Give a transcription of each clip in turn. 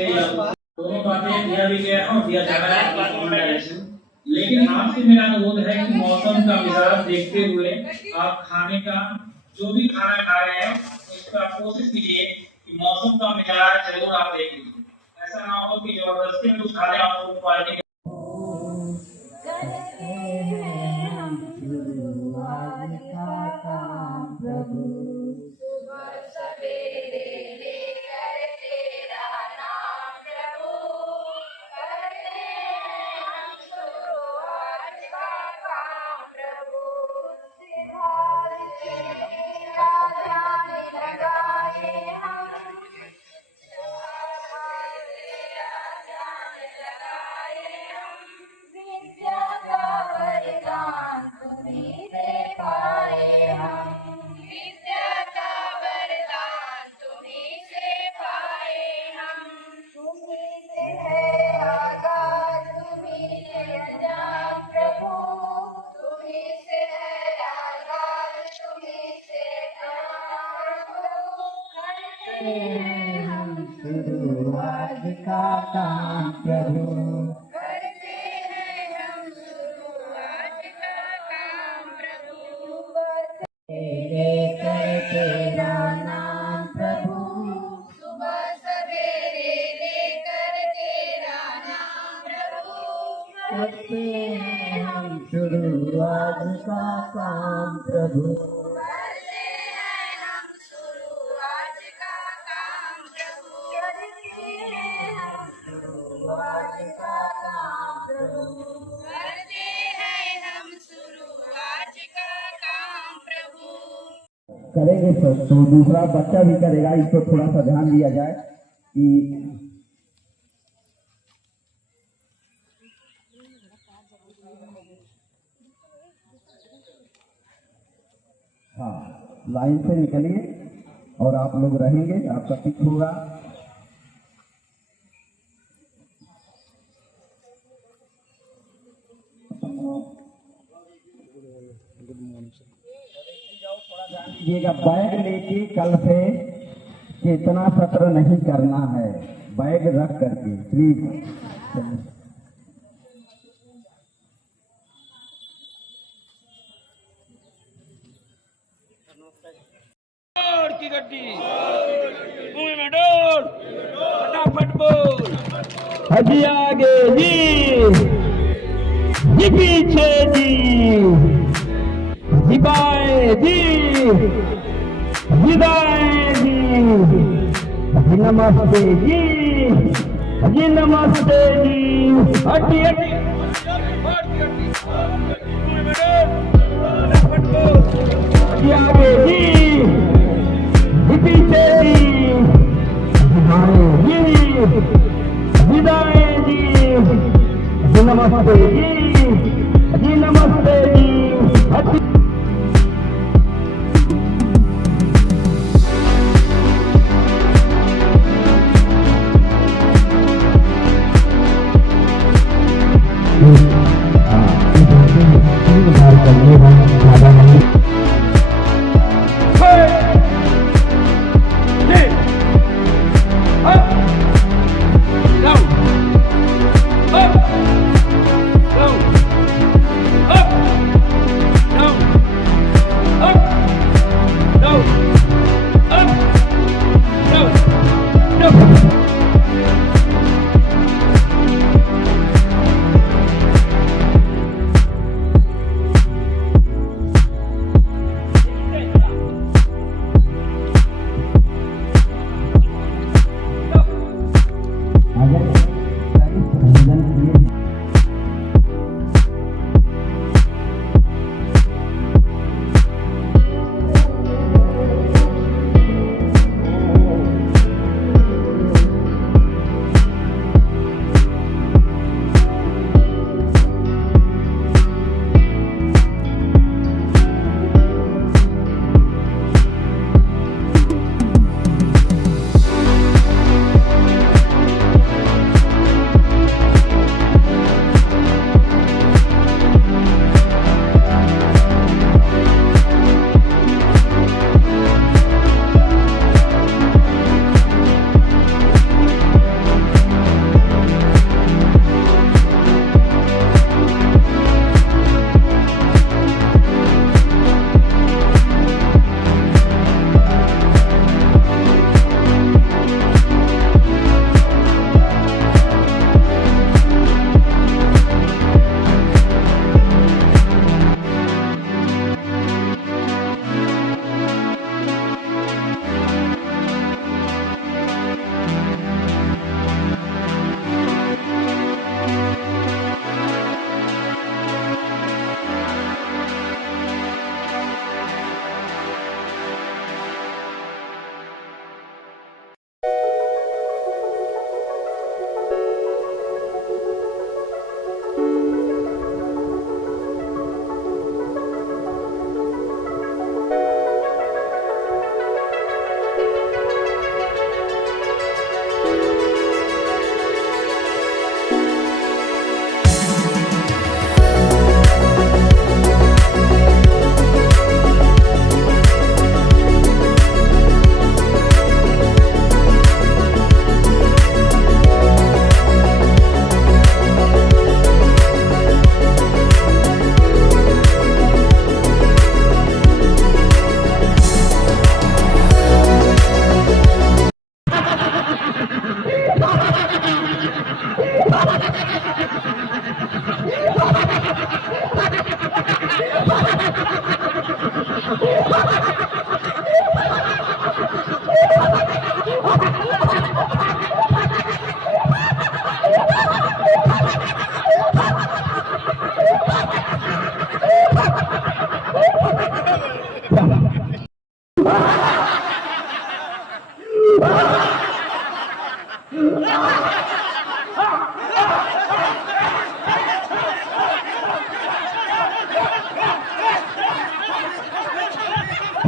से या दोनों बातें दिया भी गया और दिया जा रहा है। लेकिन आपसे मेरा अनुरोध है कि मौसम का मिजाज देखते हुए आप खाने का जो भी खाना खा रहे हैं उस पर आप कोशिश कीजिए कि मौसम का मिजाज जरूर आप देख लीजिए। ऐसा ना हो कि जबरदस्ती में कुछ खा ले आपको क्वालिटी हम शुरुआत का काम प्रभु करते हैं, हम शुरुआत का काम प्रभु तेरे कर तेरा नाम प्रभु सुबह सवेरे लेकर तेरा नाम प्रभु करते हैं हम शुरुआत का काम प्रभु करते हैं, हम शुरुआत का काम प्रभु करते हैं, हम शुरुआत का काम प्रभु करते हैं, हम शुरुआत का काम प्रभु। करेंगे तो दूसरा बच्चा भी करेगा। इस पर थोड़ा सा ध्यान दिया जाए कि हाँ लाइन से निकलिए और आप लोग रहेंगे, आपका पिक होगा। लीजिएगा, बैग लेके कल से चेतना सत्र नहीं करना है, बैग रख करके प्लीज। डोर की गड्डी कुएं में डोर फटाफट बोल अजी आगे जी पीछे जी बाएं जी दाएं जी नमस्ते जी नमस्ते जी। हड्डी हड्डी कुएं में डोर फटाफट बोल जी आगे जी पीछे जी दाएं जी नमस्ते जी नमस्ते जी।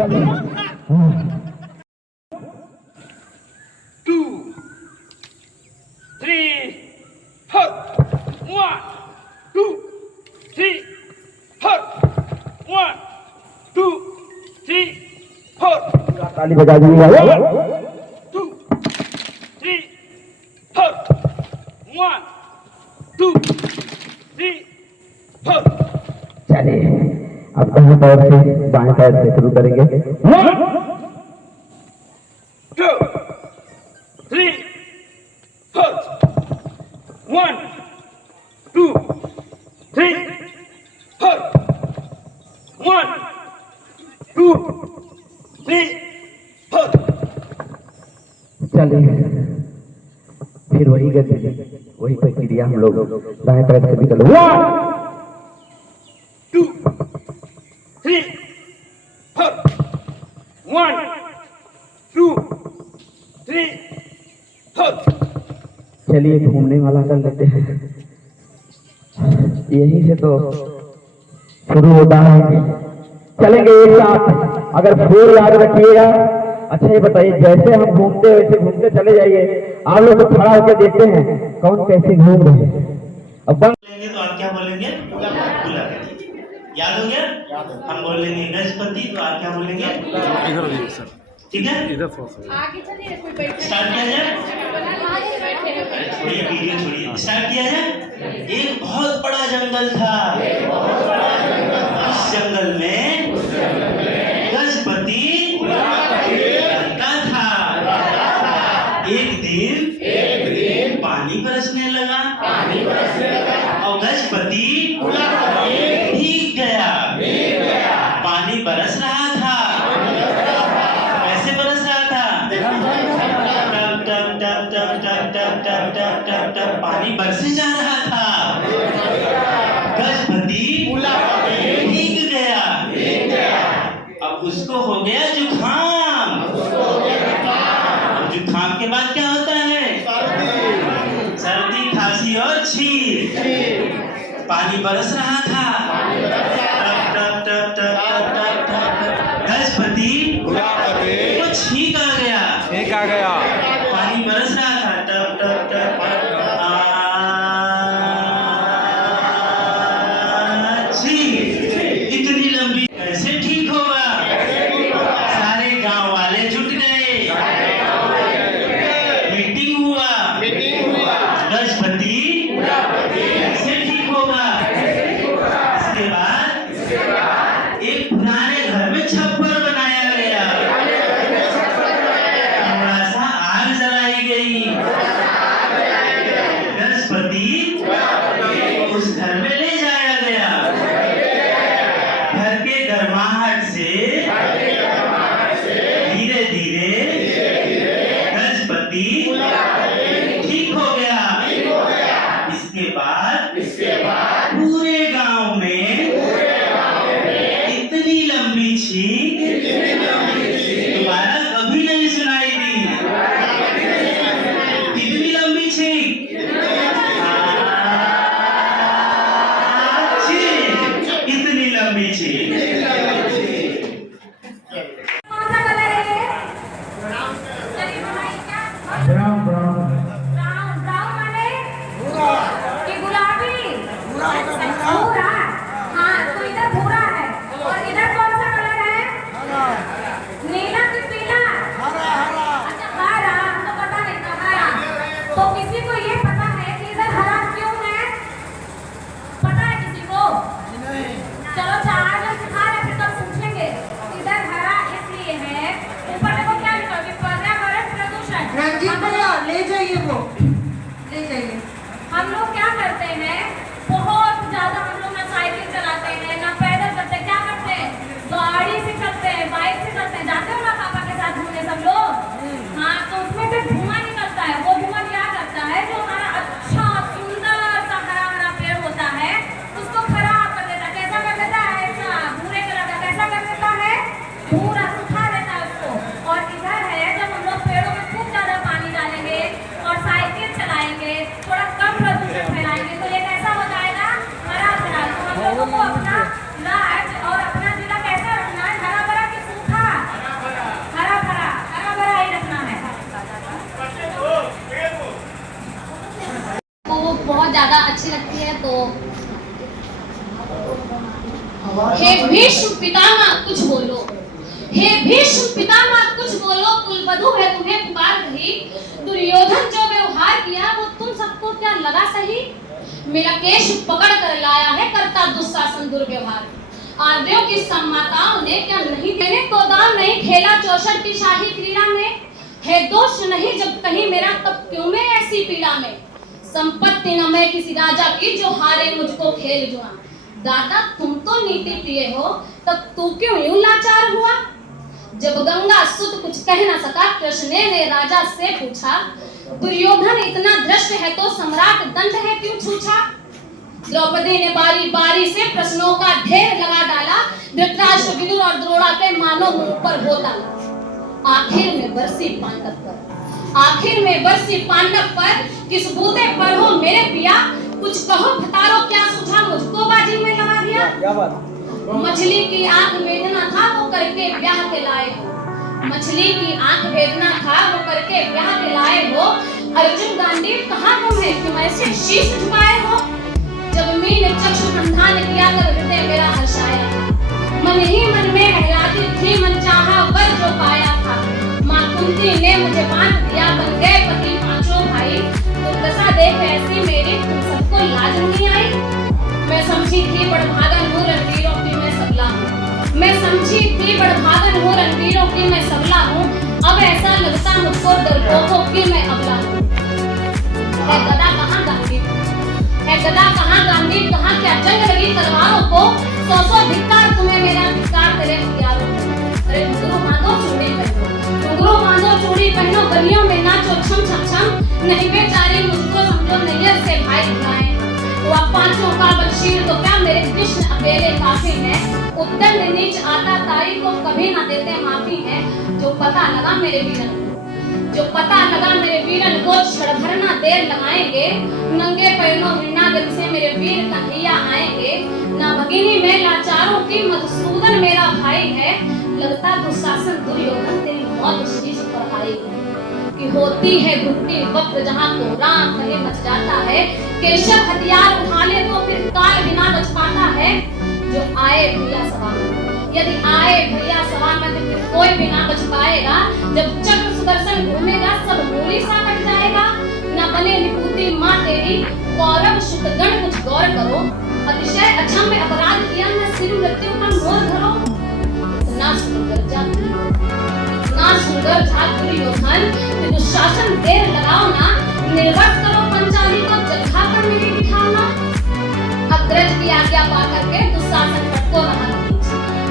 2, 3, 4. 1, 2, 3, 4. 1, 2, 3, 4. ताली बजा दीजिएगा। 2, 3, 4. 1, 2, 3, 4. चलिए अब दाएं पैर से बाएं पैर से शुरू करेंगे। 1, 2, 3, 4. 1, 2, 3, 4. 1, 2, 3, 4. चलिए फिर वही गति वही प्रक्रिया हम लोग दाएं पैर से भी करें। 1, 2, 3, 4. 1, 2, 3, 4. चलिए घूमने वाला कर लेते हैं। यहीं से तो शुरू होता है। चलेंगे एक साथ। अगर फोर याद रखिएगा। अच्छा ये बताइए, जैसे हम घूमते वैसे घूमते चले जाइए। आप लोग तो खड़ा होकर देखते हैं कौन कैसे घूम रहे हैं। अब बोलेंगे तो आप क्या बोलेंगे? गुलाब। याद हो गया? हम बोलेंगे गजपति तो आप क्या बोलेंगे? ठीक है? आगे चलिए, कोई बैठे स्टार्ट किया जाए? आगे बैठे अरे छोड़िए, वीडियो छोड़िए, स्टार्ट किया जाए? एक बहुत बड़ा जंगल था। उस जंगल में गजपति रहता था। एक दिन पानी बरसने लगा और गजपति भीग गया। पानी बरस रहा था। कैसे बरस रहा था? टप टप टप टप टप टप टप टप टप टप पानी बरसे जा रहा था। गजपति भीग गया। अब उसको हो गया जुखाम। अब जुखाम के बाद क्या होता है? सर्दी, खांसी और छींक। पानी बरस रहा था। टप टप टप टप टप टप टप। गजपति को छींक आ गया। पानी बरस रहा था। टप टप टप छींक। इतनी लंबी कैसे ठीक होगा? सारे गांव वाले जुट गए। मीटिंग हुआ। गजपति कैसे ठीक होगा? इसके बाद एक पुराने घर में छप्पर बनाया गया। थोड़ा सा आग जलाई गई। गजपति उस घर में ले जाया गया। घर के गर्माहट से धीरे धीरे गजपति ठीक हो गया। इसके बाद पूरे गांव में इतनी लंबी छींक दोबारा कभी नहीं सुनाई दी। कितनी लंबी छींक? इतनी लंबी छींक। कौन सा कलर है ये? चलिए बताइए क्या? ब्राउन ब्राउन ब्राउन माने कि गुलाबी? भूरा। हाँ, तो इधर भूरा है और इधर कौन सा कलर है? नीला कि पीला? अच्छा हरा, हमको पता नहीं था हरा। तो किसी को ये पता है कि इधर हरा क्यों है? पता है किसी को? चलो चार लोग सिखा रहे फिर तब पूछेंगे। इधर हरा इसलिए है, ऊपर देखो क्या लिखा है? पर्यावरण प्रदूषण। रंजीत भैया ले जाइए वो, ले जाइए। हम लोग क्या करते हैं? बहुत ज्यादा हम लोग ना साइकिल चलाते हैं ना पैदल करते हैं। क्या करते हैं? गाड़ी से चलते हैं, बाइक से चलते हैं। जाते हो ना पापा के साथ घूमने सब लोग? हाँ, तो उसमें से धुआं निकलता है। वो धुआं क्या करता है? जो हमारा अच्छा सुंदर सा हरा हरा पेड़ होता है उसको खराब कर देता है। कैसा कर देता है? ऐसा भूरे कलर का कैसा कर देता है? पूरा सुखा देता है उसको। और इधर है जब हम लोग पेड़ों में खूब ज्यादा पानी डालेंगे और साइकिल चलाएंगे, थोड़ा कम प्रदूषण फैलाएंगे तो ये कैसा हो जाएगा? हरा भरा। तो हम लोगों को अपना राज्य और अपना जिला कैसा रखना है? हरा भरा कि सूखा? को। हे भीष्म पितामह कुछ बोलो, हे भीष्म पितामह कुछ बोलो, कुलवधू है तुम्हें पुकार रही। दुर्योधन जो व्यवहार किया वो तुम सबको क्या लगा सही? मेरा केश पकड़ कर लाया है करता दुशासन दुर्व्यवहार। आर्यों की सम्माताओं ने क्या नहीं देने तो दाम नहीं खेला चौसठ की शाही क्रीड़ा में। है दोष नहीं जब कहीं मेरा तब क्यों मैं ऐसी पीड़ा में। संपत्ति न मैं किसी राजा की जो हारे मुझको खेल जुआ। दादा तुम तो नीति प्रिय हो तब तू क्यों यूं लाचार हुआ। जब गंगा सुत कुछ कह न सका कृष्ण ने राजा से पूछा। दुर्योधन इतना दृष्ट है तो सम्राट दंड है क्यों छूछा। द्रौपदी ने बारी बारी से प्रश्नों का ढेर लगा डाला। धृतराष्ट्र विदुर और द्रोणा के मानो मुंह पर हो डाला। आखिर में बरसी पांडव पर, आखिर में बरसी पांडव पर किस बूते पर हो मेरे पिया। कुछ कहो भतारो क्या सूझा मुझको बाजी में लगा दिया। क्या बात? मछली की आंख वेदना था वो करके ब्याह के लाए हो। मछली की आंख वेदना था वो करके ब्याह के लाए हो। अर्जुन गांडीव कहाँ गुम है तुम ऐसे शीश झुकाए हो। जब मीन चक्षु संधान किया तब हृदय मेरा हर्षाया। मन ही मन में हयाती थी मन चाहा वर जो पाया था। माँ कुंती ने मुझे बांध दिया बन गए पति पांचों भाई। दुर्दशा देख ऐसी मेरी तुम सबको लाज नहीं आई। मैं समझी थी बड़भागन हूँ रणवीरों की मैं सबला हूँ। मैं समझी थी बड़भागन हूँ रणवीरों की मैं सबला हूँ। अब ऐसा लगता मुझको डरपोकों की मैं अबला हूँ। है गदा कहाँ गांधी, है गदा कहाँ गांधी, कहाँ क्या जंग लगी तलवारों को। सौ धिक्कार तुम्हें मेरा धिक्कार तेरे हथियारों को। अरे घुंघरू बांधो चूड़ी पहनो, घुंघरू बांधो चूड़ी पहनो, गलियों में नाचो छम छम छम। नहीं बेचारी मुझको समझो नैयर से भाई दिखाए। वह पांचों का बशीर तो क्या मेरे कृष्ण अकेले काफी है। उद्दंड नीच आता ताई को कभी ना देते माफी है। जो पता लगा मेरे वीरन को, जो पता लगा मेरे वीरन को क्षण भर ना देर लगाएंगे। नंगे पैरों हिरणागढ़ से मेरे वीर कन्हैया आएंगे। ना भगिनी में लाचारों की मधुसूदन मेरा भाई है। लगता दुशासन दुर्योधन तेरी मौत शीश पर आएगी। कि होती है घुटनी वक्त जहाँ कोहराम कहीं मच जाता है। केशव हथियार उठा ले तो फिर काल बिना बच पाता है। जो आए भैया सभा में, यदि आए भैया सभा में तो फिर कोई बिना बच पाएगा। जब चक्र सुदर्शन घूमेगा सब मूली सा कट जाएगा। न बने निपुती माँ तेरी कौरव शुक्रगण कुछ गौर करो। अतिशय अक्षम्य अपराध किया न सिर मृत्यु पर मोर धरो। इतना सुंदर जाति, इतना सुंदर जाति दुर्योधन कि दुशासन देर लगाओ ना। निर्वस्त करो पंचाली को जगह पर मेरी बिठाना। अग्रज की आज्ञा पाकर के दुशासन पटको रहा खींच।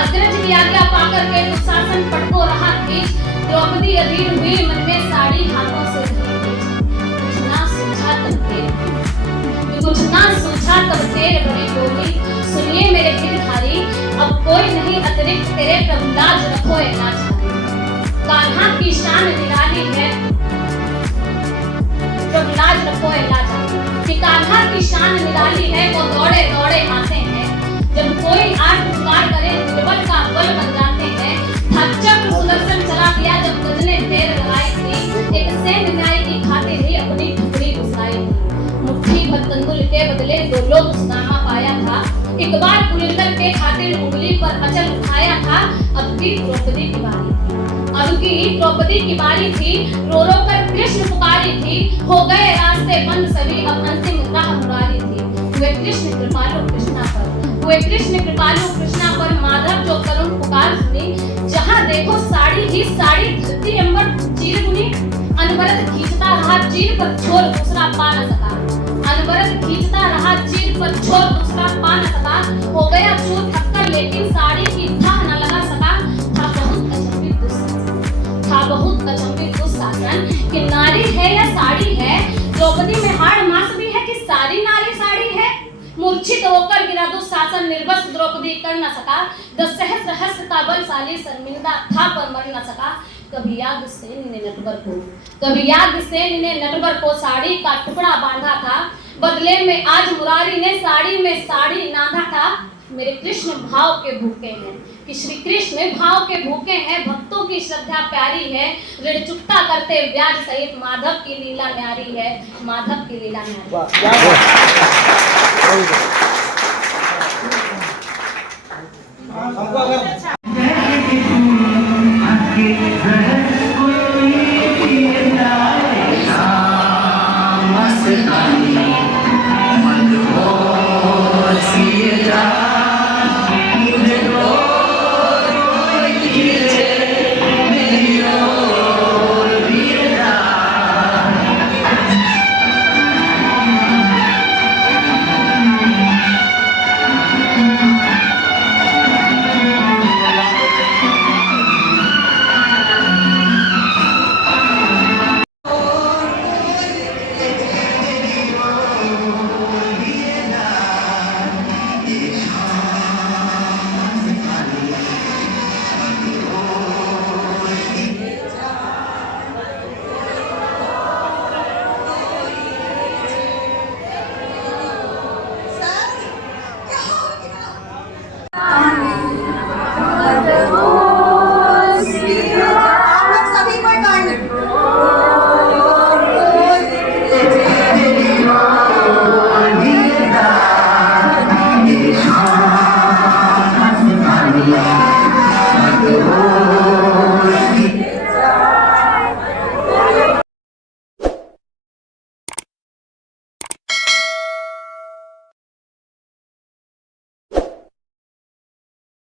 अग्रज की आज्ञा पाकर के दुशासन पटको रहा खींच। द्रौपदी अधीर हुई मन में साड़ी हाथों से कुछ ना सूझा तब तेर, कुछ ना सूझा तब तेर बड़ी बोली। सुनिए मेरे गिरधारी अब कोई नहीं अतिरिक्त तेरे प्रभु लाज रखो ए लाज। कान्हा की शान निराली है प्रभु लाज रखो ए लाज। कि कान्हा की शान निराली है वो दौड़े दौड़े आते हैं। जब कोई आग पुकार करे दुर्बल का बल बन जाते हैं। चक्र सुदर्शन चला दिया जब गजने ढेर लगाई थी। एक सैन्य न्याय की खातिर ही अपनी टुकड़ी घुसाई थी। मुट्ठी भर तंदुल के बदले दो लोग सुदामा पाया था। एक बार पुलिंदर के खातिर उंगली पर अचल उठाया था। अब की द्रौपदी की बारी थी, अब की द्रौपदी की बारी थी। रो रो कर कृष्ण पुकारी थी। हो गए रास्ते बंद सभी अब अंतिम राह मुरारी थी। हुए कृष्ण कृपालु कृष्णा पर, हुए कृष्ण कृपालु कृष्णा पर। माधव जो करुण पुकार सुनी। जहाँ देखो साड़ी ही साड़ी धरती अंबर चीर बुनी। अनवरत खींचता रहा चीर पर छोर दूसरा पा न सका। अनवरत खींचता रहा चीर पर छोर दूसरा पा न सका। हो गया चूर थककर लेकिन साड़ी की थाह न लगा सका। था बहुत अचंभित दुशासन, था बहुत अचंभित दुशासन कि नारी है या साड़ी है। द्रौपदी में हाड़ मास भी है कि सारी नारी साड़ी है। मूर्छित होकर गिरा दुशासन निर्वस्त्र द्रौपदी कर न सका। 10 सहस्र का बलशाली शर्मिंदा था पर मर न सका। कभी याज्ञसेन ने नटवर को, कभी याज्ञसेन ने नटवर को साड़ी का टुकड़ा बांधा था। बदले में आज मुरारी ने साड़ी में साड़ी नांधा था। मेरे कृष्ण भाव के भूखे हैं कि श्री कृष्ण भाव के भूखे हैं। भक्तों की श्रद्धा प्यारी है। ऋण चुकता करते ब्याज सहित माधव की लीला न्यारी है। माधव की लीला न्यारी। हमको